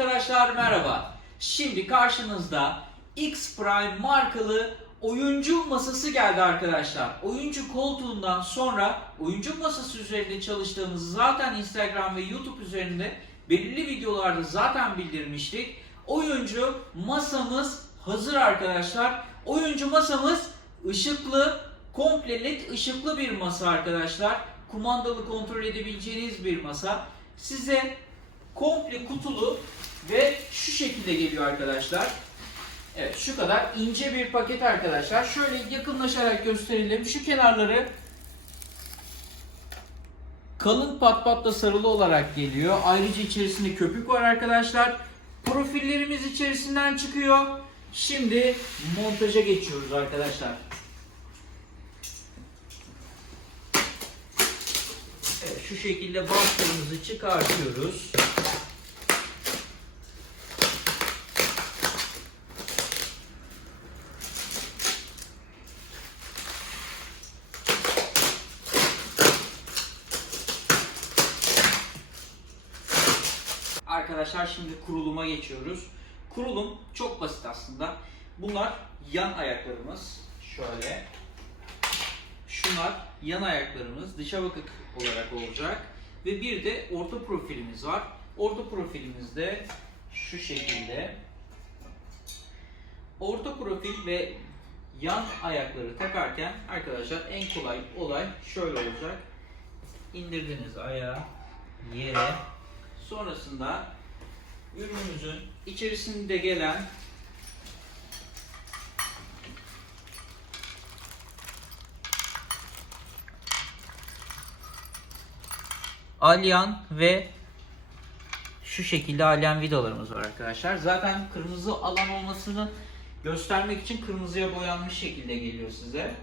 Arkadaşlar merhaba. Şimdi karşınızda X Prime markalı oyuncu masası geldi arkadaşlar. Oyuncu koltuğundan sonra oyuncu masası üzerinde çalıştığımızı zaten Instagram ve YouTube üzerinde belirli videolarda zaten bildirmiştik. Oyuncu masamız hazır arkadaşlar. Oyuncu masamız ışıklı, komple led ışıklı bir masa arkadaşlar. Kumandalı kontrol edebileceğiniz bir masa. Size komple kutulu ve şu şekilde geliyor arkadaşlar. Evet şu kadar ince bir paket arkadaşlar. Şöyle yakınlaşarak gösterelim. Şu kenarları kalın pat patla sarılı olarak geliyor. Ayrıca içerisinde köpük var arkadaşlar. Profillerimiz içerisinden çıkıyor. Şimdi montaja geçiyoruz arkadaşlar. Evet, şu şekilde bantlarımızı çıkartıyoruz. Arkadaşlar şimdi kuruluma geçiyoruz. Kurulum çok basit aslında. Bunlar yan ayaklarımız. Şöyle. Şunlar yan ayaklarımız dışa bakık olarak olacak. Ve bir de orta profilimiz var. Orta profilimizde şu şekilde. Orta profil ve yan ayakları takarken arkadaşlar en kolay olay şöyle olacak. İndirdiniz ayağı yere. Sonrasında ürünümüzün içerisinde gelen alyan ve şu şekilde alyan vidalarımız var arkadaşlar. Zaten kırmızı alan olmasını göstermek için kırmızıya boyanmış şekilde geliyor size.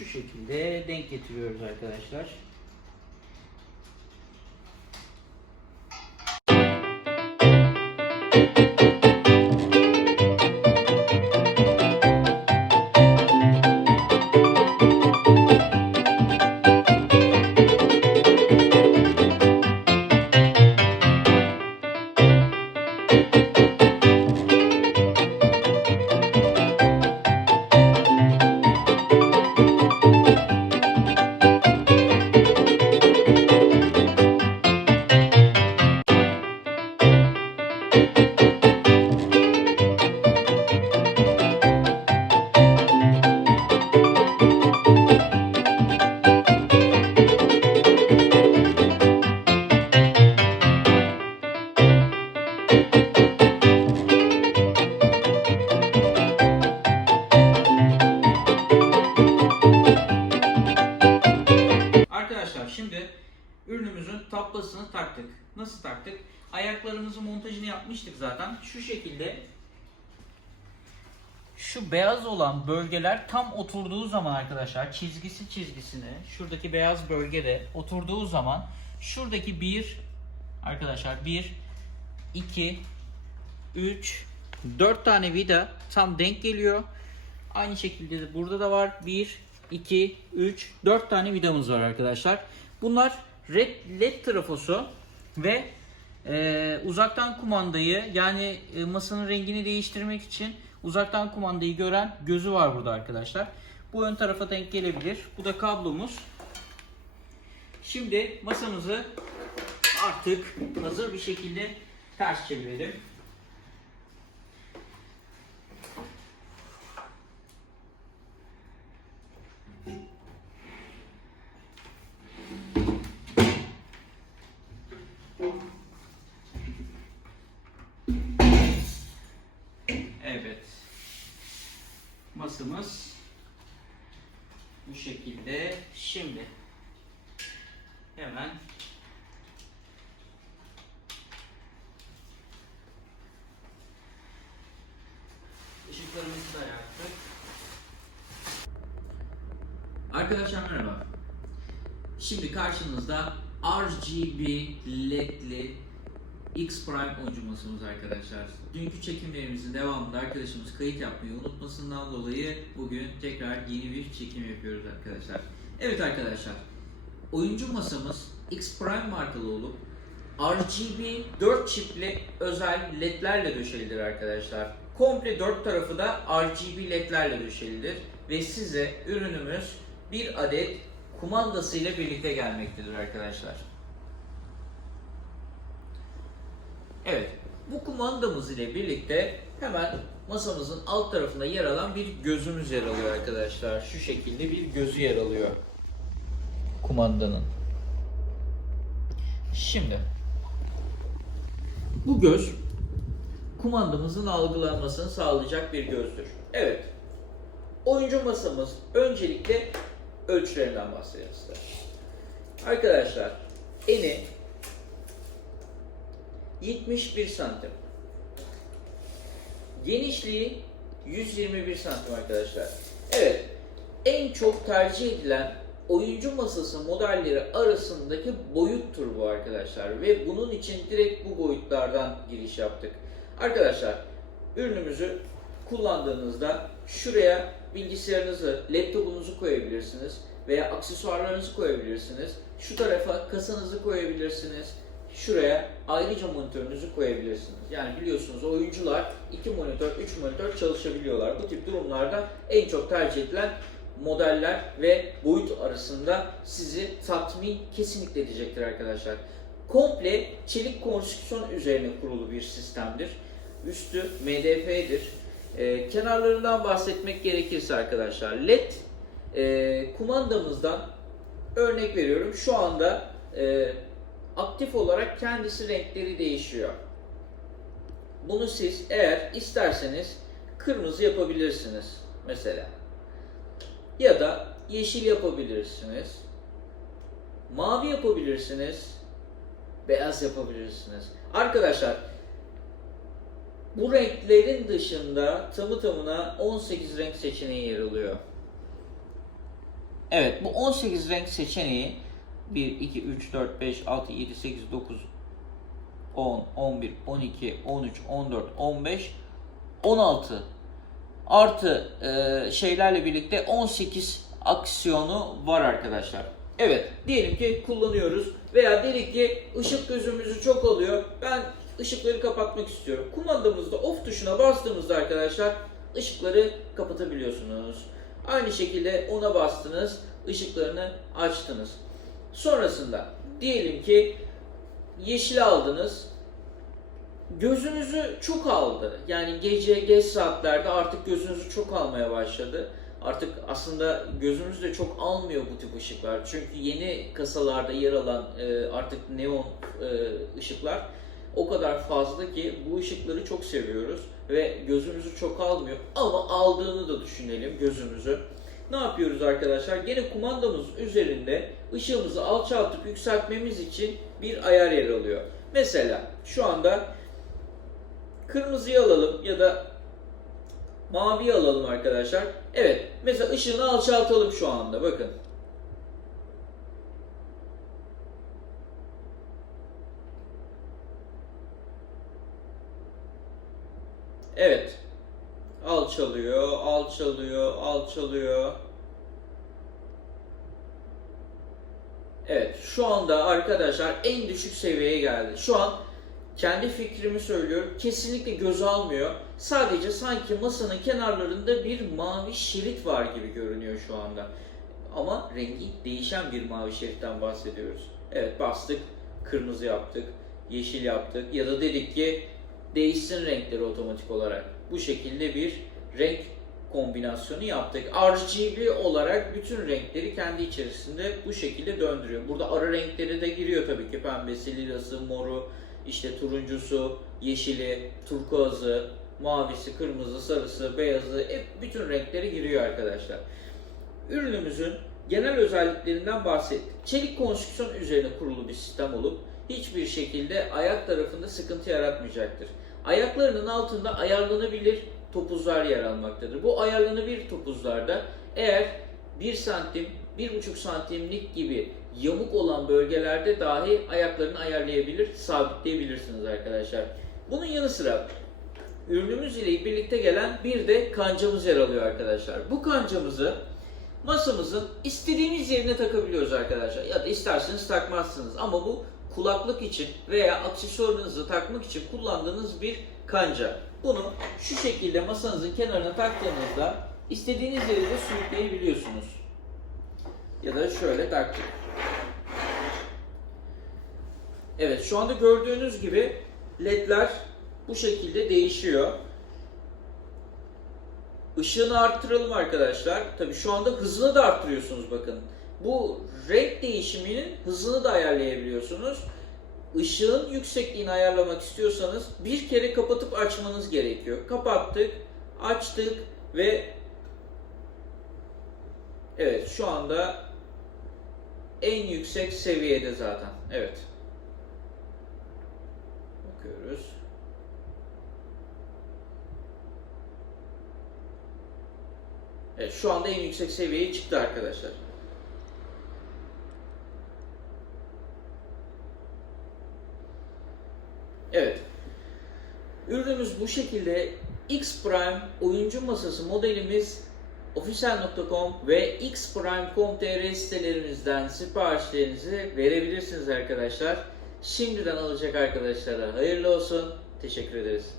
Şu şekilde denk getiriyoruz arkadaşlar. Taplasını taktık. Nasıl taktık? Ayaklarımızın montajını yapmıştık zaten. Şu şekilde şu beyaz olan bölgeler tam oturduğu zaman arkadaşlar çizgisi çizgisine şuradaki beyaz bölgede oturduğu zaman şuradaki bir arkadaşlar 1 2 3 4 tane vida tam denk geliyor. Aynı şekilde de burada da var. 1 2 3 4 tane vidamız var arkadaşlar. Bunlar red led trafosu ve e, uzaktan kumandayı yani e, masanın rengini değiştirmek için uzaktan kumandayı gören gözü var burada arkadaşlar. Bu ön tarafa denk gelebilir. Bu da kablomuz. Şimdi masamızı artık hazır bir şekilde ters çevirelim. Masamız bu şekilde. Şimdi hemen ışıklarımızı da yaktık. Arkadaşlar merhaba. Şimdi karşınızda RGB ledli X Prime oyuncu masamız arkadaşlar. Dünkü çekimlerimizin devamında arkadaşımız kayıt yapmayı unutmasından dolayı bugün tekrar yeni bir çekim yapıyoruz arkadaşlar. Evet arkadaşlar, oyuncu masamız X Prime markalı olup RGB 4 çipli özel ledlerle döşelidir arkadaşlar. Komple 4 tarafı da RGB ledlerle döşelidir ve size ürünümüz bir adet kumandası ile birlikte gelmektedir arkadaşlar. Evet, bu kumandamız ile birlikte hemen masamızın alt tarafında yer alan bir gözümüz yer alıyor arkadaşlar. Şu şekilde bir gözü yer alıyor kumandanın. Şimdi bu göz kumandamızın algılanmasını sağlayacak bir gözdür. Evet. Oyuncu masamız öncelikle ölçülerinden bahsedelim. Arkadaşlar eni 71 santim. Genişliği 121 santim arkadaşlar. Evet, en çok tercih edilen oyuncu masası modelleri arasındaki boyuttur bu arkadaşlar. Ve bunun için direkt bu boyutlardan giriş yaptık. Arkadaşlar, ürünümüzü kullandığınızda şuraya bilgisayarınızı, laptopunuzu koyabilirsiniz veya aksesuarlarınızı koyabilirsiniz. Şu tarafa kasanızı koyabilirsiniz. Şuraya ayrıca monitörünüzü koyabilirsiniz. Yani biliyorsunuz oyuncular 2 monitör, 3 monitör çalışabiliyorlar. Bu tip durumlarda en çok tercih edilen modeller ve boyut arasında sizi tatmin kesinlikle edecektir arkadaşlar. Komple çelik konstrüksiyon üzerine kurulu bir sistemdir. Üstü MDF'dir. Ee, kenarlarından bahsetmek gerekirse arkadaşlar LED e, kumandamızdan örnek veriyorum. Şu anda e, aktif olarak kendisi renkleri değişiyor. Bunu siz eğer isterseniz kırmızı yapabilirsiniz mesela. Ya da yeşil yapabilirsiniz. Mavi yapabilirsiniz. Beyaz yapabilirsiniz. Arkadaşlar bu renklerin dışında tamı tamına 18 renk seçeneği yer alıyor. Evet bu 18 renk seçeneği 1, 2, 3, 4, 5, 6, 7, 8, 9, 10, 11, 12, 13, 14, 15, 16 artı e, şeylerle birlikte 18 aksiyonu var arkadaşlar. Evet diyelim ki kullanıyoruz veya dedik ki ışık gözümüzü çok alıyor. Ben ışıkları kapatmak istiyorum. Kumandamızda off tuşuna bastığımızda arkadaşlar ışıkları kapatabiliyorsunuz. Aynı şekilde ona bastınız, ışıklarını açtınız. Sonrasında diyelim ki yeşil aldınız. Gözünüzü çok aldı. Yani gece geç saatlerde artık gözünüzü çok almaya başladı. Artık aslında gözümüz de çok almıyor bu tip ışıklar. Çünkü yeni kasalarda yer alan e, artık neon e, ışıklar o kadar fazla ki bu ışıkları çok seviyoruz ve gözümüzü çok almıyor. Ama aldığını da düşünelim gözümüzü. Ne yapıyoruz arkadaşlar? Gene kumandamız üzerinde ışığımızı alçaltıp yükseltmemiz için bir ayar yer alıyor. Mesela şu anda kırmızıyı alalım ya da maviyi alalım arkadaşlar. Evet mesela ışığını alçaltalım şu anda bakın. Evet. Alçalıyor, alçalıyor, alçalıyor. Evet, şu anda arkadaşlar en düşük seviyeye geldi. Şu an kendi fikrimi söylüyorum. Kesinlikle göz almıyor. Sadece sanki masanın kenarlarında bir mavi şerit var gibi görünüyor şu anda. Ama rengi değişen bir mavi şeritten bahsediyoruz. Evet bastık, kırmızı yaptık, yeşil yaptık ya da dedik ki değişsin renkleri otomatik olarak. Bu şekilde bir renk kombinasyonu yaptık. RGB olarak bütün renkleri kendi içerisinde bu şekilde döndürüyor. Burada ara renkleri de giriyor tabii ki. Pembesi, lilası, moru, işte turuncusu, yeşili, turkuazı, mavisi, kırmızı, sarısı, beyazı hep bütün renkleri giriyor arkadaşlar. Ürünümüzün genel özelliklerinden bahsettik. Çelik konstrüksiyon üzerine kurulu bir sistem olup hiçbir şekilde ayak tarafında sıkıntı yaratmayacaktır. Ayaklarının altında ayarlanabilir topuzlar yer almaktadır. Bu ayarlanabilir topuzlarda eğer 1 santim 1,5 santimlik gibi yamuk olan bölgelerde dahi ayaklarını ayarlayabilir, sabitleyebilirsiniz arkadaşlar. Bunun yanı sıra ürünümüz ile birlikte gelen bir de kancamız yer alıyor arkadaşlar. Bu kancamızı masamızın istediğimiz yerine takabiliyoruz arkadaşlar. Ya da isterseniz takmazsınız ama bu kulaklık için veya aksesuarınızı takmak için kullandığınız bir kanca. Bunu şu şekilde masanızın kenarına taktığınızda istediğiniz yere de sürükleyebiliyorsunuz. Ya da şöyle taktık. Evet şu anda gördüğünüz gibi ledler bu şekilde değişiyor. Işığını arttıralım arkadaşlar. Tabi şu anda hızını da arttırıyorsunuz bakın. Bu renk değişiminin hızını da ayarlayabiliyorsunuz. Işığın yüksekliğini ayarlamak istiyorsanız bir kere kapatıp açmanız gerekiyor. Kapattık, açtık ve evet şu anda en yüksek seviyede zaten. Evet. Bakıyoruz. Evet, şu anda en yüksek seviyeye çıktı arkadaşlar. Evet. Ürünümüz bu şekilde X Prime oyuncu masası modelimiz official.com ve xprime.com.tr sitelerimizden siparişlerinizi verebilirsiniz arkadaşlar. Şimdiden alacak arkadaşlara hayırlı olsun. Teşekkür ederiz.